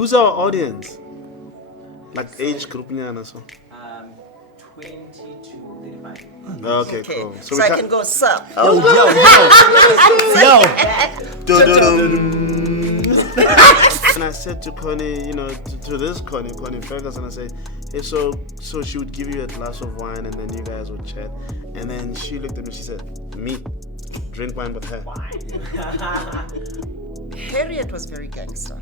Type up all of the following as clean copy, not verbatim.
Who's our audience? Like age group nyana so. 20 to 35. Okay, cool. So I can go sup. And I said to Connie, to this Connie Ferguson, I say, hey, so she would give you a glass of wine and then you guys would chat. And then she looked at me, she said, me, drink wine with her. Harriet was very gangster,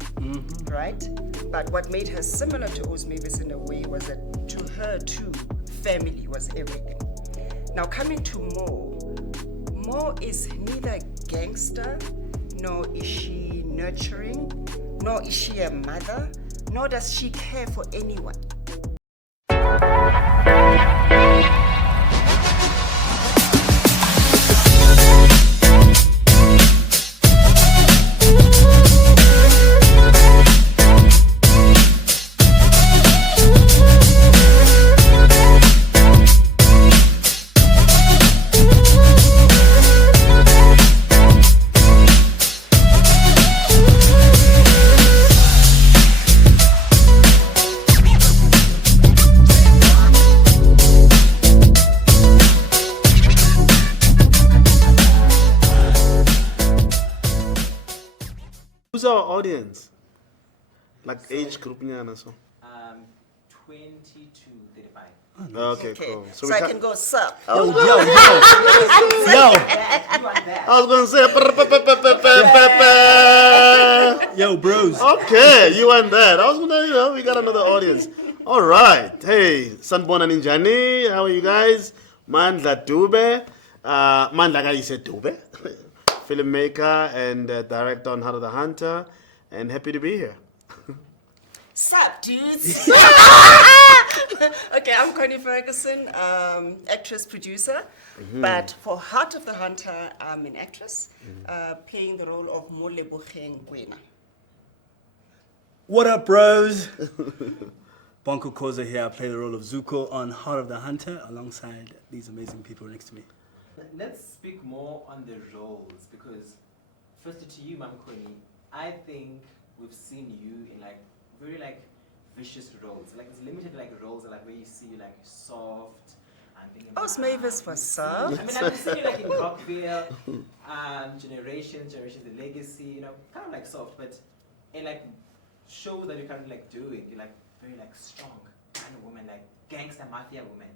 right? But what made her similar to Oz Mavis in a way was that to her too, family was everything. Now coming to Mo is neither gangster, nor is she nurturing, nor is she a mother, nor does she care for anyone. Who's our audience? Like age group nyana so. 20 to 35. Okay, cool. So I can go sup. I was gonna say Yo, bros. okay, you want that. I was gonna, we got another audience. All right. Hey, Sanbona Ninjani, how are you guys? Mandla Dube. Mandla guy said Dube. Filmmaker and director on Heart of the Hunter. And happy to be here. Sup, dudes. Okay, I'm Connie Ferguson, actress, producer. But for Heart of the Hunter, I'm an actress, playing the role of Moleboheng Gwena. What up, bros? Bonko Koza here. I play the role of Zuko on Heart of the Hunter alongside these amazing people next to me. Let's speak more on the roles because, firstly, to you, Mama Connie, I think we've seen you in very vicious roles. Like it's limited roles where you see you soft and thinking. Oz Mavis was soft. I mean, I've seen you in Rockville, Generations, The Legacy. Kind of soft, but in shows that you're currently doing, you're very strong kind of woman, gangster mafia woman.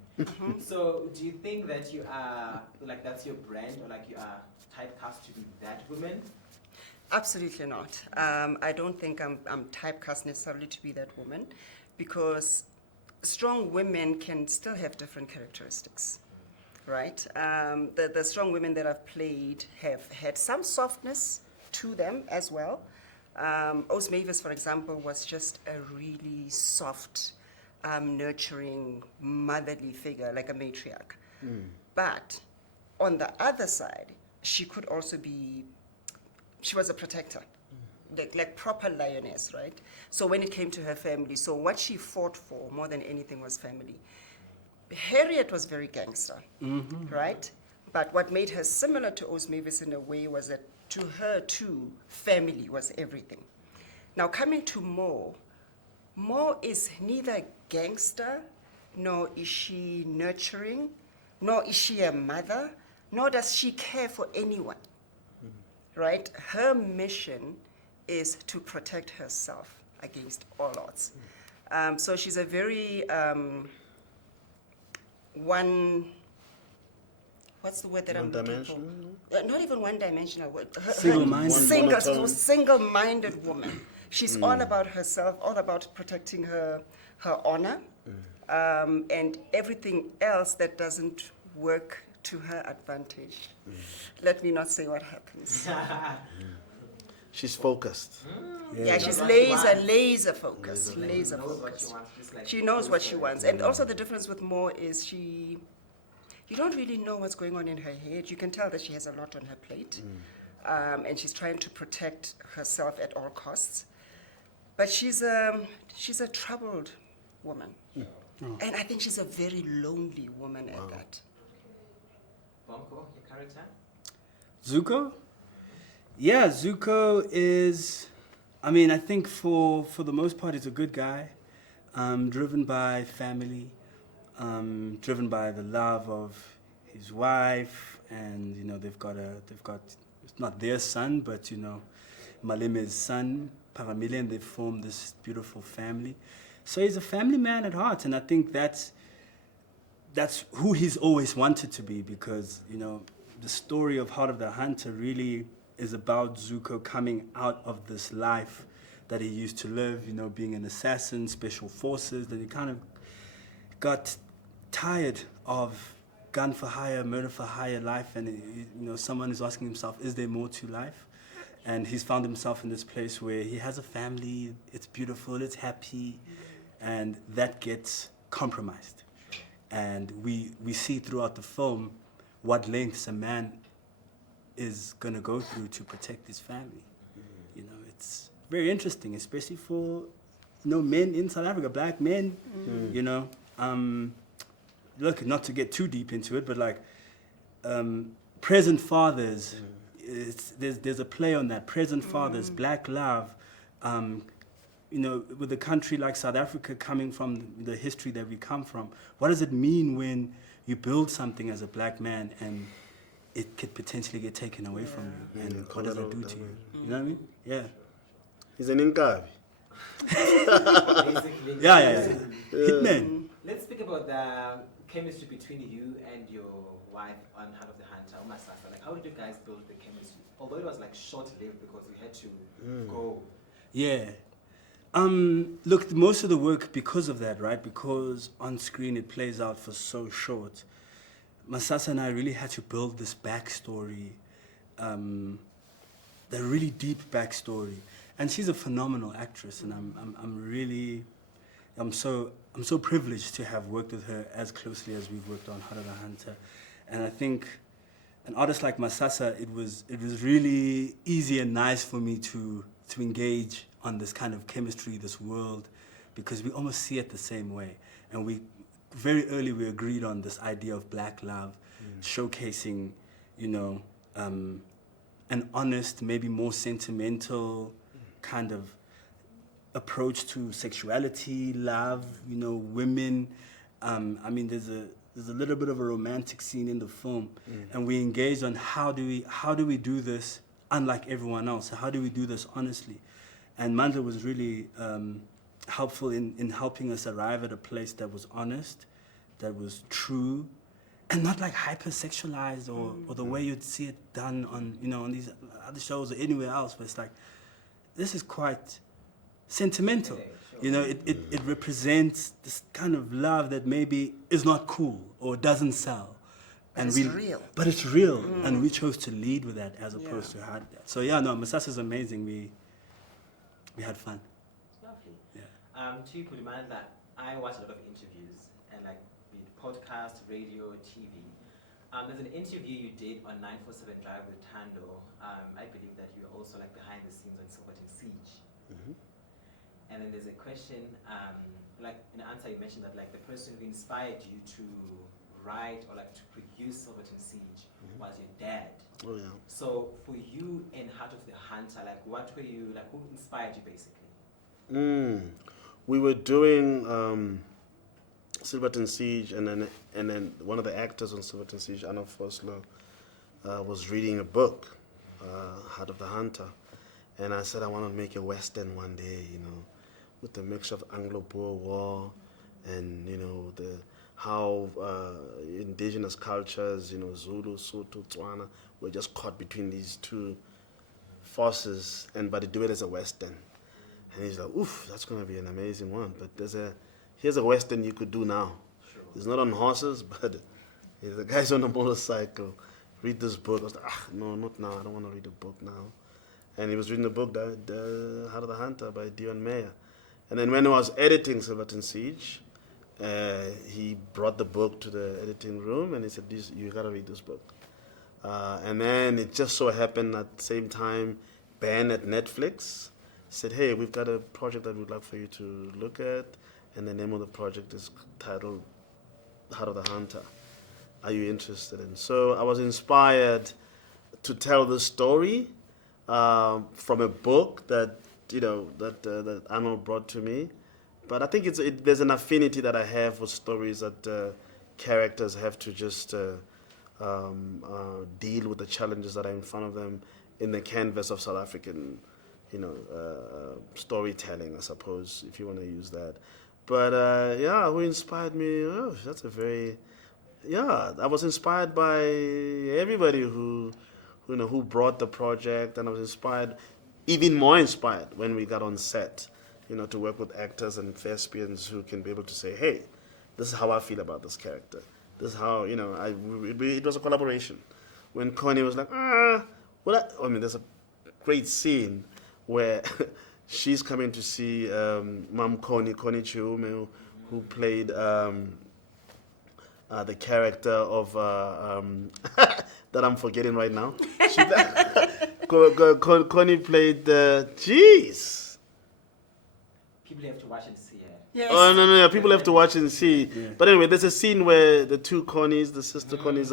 So do you think that you are that's your brand or you are typecast to be that woman? Absolutely not. I don't think I'm typecast necessarily to be that woman because strong women can still have different characteristics, right? The strong women that I've played have had some softness to them as well. Oz Mavis, for example, was just a really soft, nurturing, motherly figure, like a matriarch. But on the other side, she could also be, she was a protector, like proper lioness, right? So when it came to her family, so what she fought for more than anything was family. Harriet was very gangster, right? But what made her similar to Oz Mavis in a way was that to her too, family was everything. Now coming to Mo is neither gangster, nor is she nurturing, nor is she a mother, nor does she care for anyone, right? Her mission is to protect herself against all odds. So she's a very what's the word that I'm looking for? Not even one-dimensional. Single-minded. Single-minded woman. She's all about herself, all about protecting her honor, and everything else that doesn't work to her advantage. Let me not say what happens. She's focused. Yeah, she's laser focused. Laser focused. She knows what she wants. And also the difference with Mo is you don't really know what's going on in her head. You can tell that she has a lot on her plate. And she's trying to protect herself at all costs. But she's a troubled woman. And I think she's a very lonely woman at that. Bonko, your character? Zuko? Yeah, Zuko is I mean, I think for the most part, he's a good guy, driven by family, driven by the love of his wife, and they've got it's not their son, but Maleme's son, Paramile, and they've formed this beautiful family. So he's a family man at heart, and I think that's who he's always wanted to be, because the story of Heart of the Hunter really is about Zuko coming out of this life that he used to live, being an assassin, special forces, that he kind of got tired of gun for hire, murder for hire life, and someone is asking himself, is there more to life? And he's found himself in this place where he has a family, it's beautiful, it's happy, and that gets compromised. And we see throughout the film what lengths a man is going to go through to protect his family. It's very interesting, especially for men in South Africa, black men. Look, not to get too deep into it, but present fathers. There's a play on that. Present fathers, black love. With a country like South Africa, coming from the history that we come from, what does it mean when you build something as a black man and it could potentially get taken away from you? And what does that do to you? You know what I mean? Yeah. He's an Inkavi. Basically. Yeah. Hitman. Let's speak about the chemistry between you and your wife on Heart of the Hunter, Masasa. How did you guys build the chemistry? Although it was short-lived because we had to go. Yeah. Look, most of the work, because of that, right? Because on screen it plays out for so short. Masasa and I really had to build this backstory, the really deep backstory. And she's a phenomenal actress, and I'm so privileged to have worked with her as closely as we've worked on Heart of the Hunter. And I think an artist like Masasa, it was really easy and nice for me to engage on this kind of chemistry, this world, because we almost see it the same way. And very early we agreed on this idea of black love, showcasing, an honest, maybe more sentimental kind of approach to sexuality, love, women. There's a little bit of a romantic scene in the film, and we engaged on how do we do this unlike everyone else? How do we do this honestly? And Mandla was really helpful in helping us arrive at a place that was honest, that was true, and not hypersexualized or the way you'd see it done on on these other shows or anywhere else. But it's this is quite sentimental. It represents this kind of love that maybe is not cool or doesn't sell. But it's real. But it's real, and we chose to lead with that as opposed to hide that. So Masasa's amazing. We had fun. Lovely. Yeah. To you, Mandla, I watch a lot of interviews and be it podcast, radio, TV. There's an interview you did on 947 Drive with Tando. I believe that you're also behind the scenes on Silverton Siege. Mm-hmm. And then there's a question, in the answer you mentioned that the person who inspired you to write or to produce Silverton Siege was your dad. Oh yeah. So for you in Heart of the Hunter, what were you, who inspired you basically? We were doing Silverton Siege, and then one of the actors on Silverton Siege, Anna Foslo, was reading a book, Heart of the Hunter, and I said I want to make a Western one day, with the mixture of Anglo-Boer War and how indigenous cultures, Zulu, Sotho, Tswana, were just caught between these two forces, but to do it as a Western. And he's like, oof, that's going to be an amazing one. But here's a Western you could do now. Sure. It's not on horses, but the guy's on a motorcycle. Read this book. I was like, no, not now. I don't want to read a book now. And he was reading the book, the Heart of the Hunter by Dion Meyer. And then when I was editing Silverton Siege, he brought the book to the editing room and he said, you got to read this book. And then it just so happened at the same time, Ben at Netflix said, hey, we've got a project that we'd like for you to look at. And the name of the project is titled Heart of the Hunter. Are you interested? And so I was inspired to tell the story from a book that that Arnold brought to me. But I think there's an affinity that I have with stories that characters have to just deal with the challenges that are in front of them in the canvas of South African, storytelling, I suppose, if you want to use that. But who inspired me? Oh, that's a very, I was inspired by everybody who brought the project, and I was inspired, even more inspired when we got on set, to work with actors and thespians who can be able to say, hey, this is how I feel about this character. This is how, it was a collaboration. When Connie was like, there's a great scene where she's coming to see Mom Connie Chiume, who played the character of that I'm forgetting right now. Connie played jeez. People have to watch and see her. Yes. Oh no! People have to watch and see. Yeah. But anyway, there's a scene where the two Connies, the sister Connies,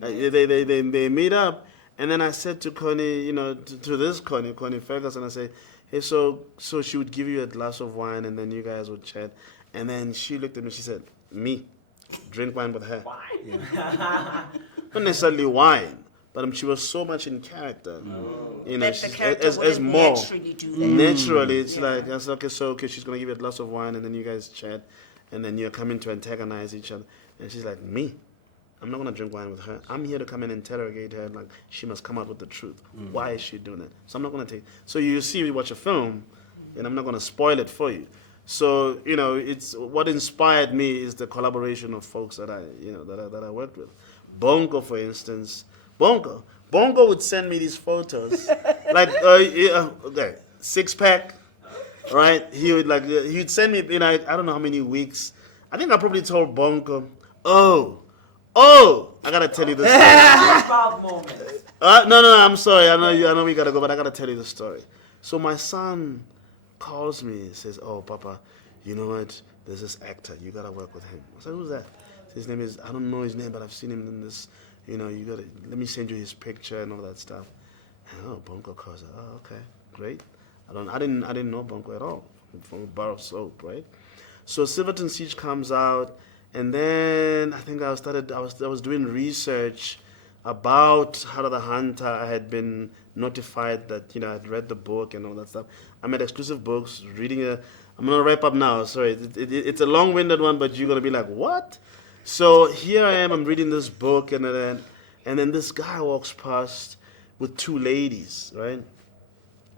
they meet up, and then I said to Connie, to this Connie Ferguson, I say, hey, so she would give you a glass of wine, and then you guys would chat, and then she looked at me, she said, me, drink wine with her. Wine? Yeah. Not necessarily wine. But she was so much in character, that the character as more naturally do that. Naturally, it's like I said, okay, she's gonna give you a glass of wine, and then you guys chat, and then you're coming to antagonize each other, and she's like, me, I'm not gonna drink wine with her. I'm here to come and interrogate her. Like she must come out with the truth. Why is she doing that? So I'm not gonna take. So you see, we watch a film, and I'm not gonna spoil it for you. So it's what inspired me is the collaboration of folks that I worked with. Bonko, for instance. Bonko would send me these photos, like okay, 6-pack, right? He'd send me, I don't know how many weeks. I think I probably told Bonko, oh, I gotta tell you this story. No, I'm sorry. I know we gotta go, but I gotta tell you the story. So my son calls me and says, oh, Papa, you know what? There's this actor. You gotta work with him. I said, who's that? His name is, I don't know his name, but I've seen him in this. You gotta let me send you his picture and all that stuff. And, oh, Bonko calls her. Oh, okay, great. I didn't know Bonko at all from a bar of soap, right? So Silverton Siege comes out, and then I think I was doing research about Heart of the Hunter. I had been notified that I'd read the book and all that stuff. I'm at Exclusive Books reading I'm gonna wrap up now. Sorry, it's a long-winded one, but you're gonna be like, what? So here I am, I'm reading this book, and then this guy walks past with two ladies, right?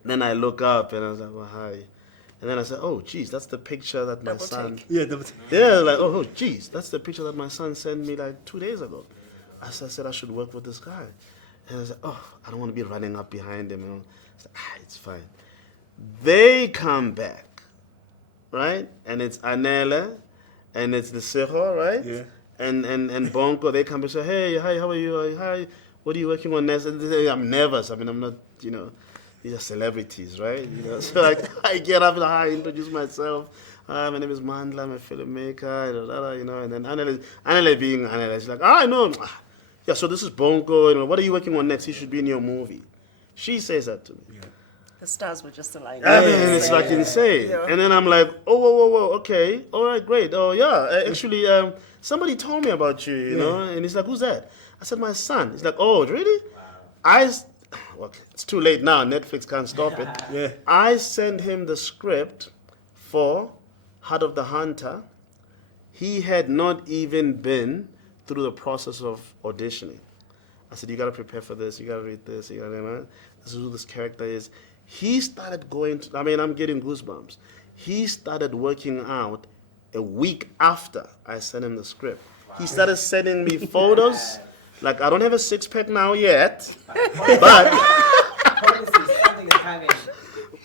Then I look up, and I was like, well, hi. And then I said, oh, geez, that's the picture that my son... Yeah, double take. Yeah, like, oh, geez, that's the picture that my son sent me like 2 days ago. I said I should work with this guy. And I said, oh, I don't want to be running up behind him. And I said, it's fine. They come back, right? And it's Anela, and it's the Seho, right? Yeah. And Bonko, they come and say, hey, hi, how are you? Hi, what are you working on next? And they say, I'm nervous. I mean, I'm not, these are celebrities, right? So I get up and I introduce myself. Hi, my name is Mandla, I'm a filmmaker, and then Anela being Anela, she's like, I know. Yeah, so this is Bonko, what are you working on next? He should be in your movie. She says that to me. Yeah. The stars were just aligned. I mean, it's like insane. Yeah. And then I'm like, whoa, okay, all right, great. Oh, yeah, actually, somebody told me about you, you know? And he's like, who's that? I said, my son. He's like, oh, really? Well, it's too late now. Netflix can't stop it. Yeah. I sent him the script for Heart of the Hunter. He had not even been through the process of auditioning. I said, you got to prepare for this. You got to read this. You got to this is who this character is. He started going to, I'm getting goosebumps. He started working out a week after I sent him the script. Wow. He started sending me photos. Like, I don't have a 6-pack now yet, but...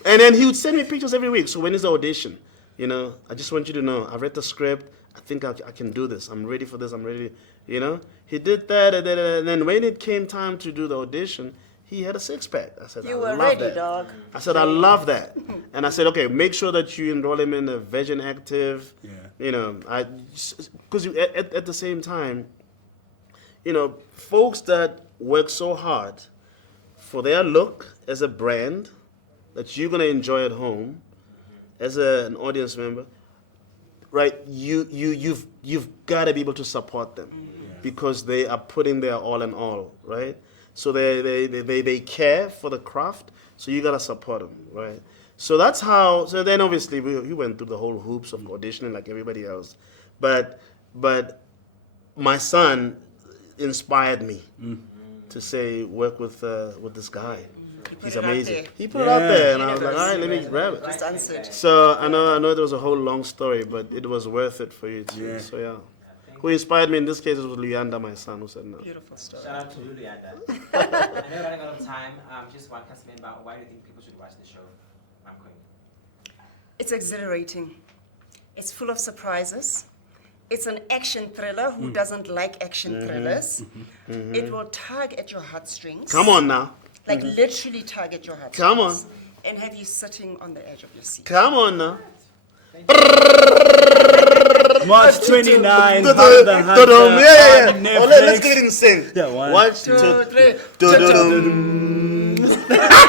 And then he would send me pictures every week. So when is the audition? I just want you to know, I read the script. I think I can do this. I'm ready for this. I'm ready. He did that, and then when it came time to do the audition, he had a 6-pack. I said, you were ready, dog. I said, I love that. And I said, okay, make sure that you enroll him in a Virgin Active. Yeah. Because at the same time, folks that work so hard for their look as a brand, that you're gonna enjoy at home, as an audience member, right? You've got to be able to support them because they are putting their all in all, right? So they care for the craft, so you gotta support them, right? So that's how. So then obviously we went through the whole hoops of auditioning like everybody else, but my son inspired me to say work with this guy. He's it out amazing. there. He put it out there, and I was Yeah. like, all right, let me grab it. Just answered. So I know there was a whole long story, but it was worth it for you too. Yeah. So yeah. Who inspired me in this case was Luyanda, my son, who said no. Beautiful story. Shout out to you, Leanda. I know we're running out of time. Just one cast member. Why do you think people should watch the show? I'm going. It's exhilarating. It's full of surprises. It's an action thriller. Who doesn't like action thrillers? It will tug at your heartstrings. Come on now. Like literally tug at your heartstrings. Come on. And have you sitting on the edge of your seat. Come on now. March 29, Yeah. Hunter on Oh, let's Netflix. get it in sync. Yeah, one, One, Two, two, three. dun, dun, dun.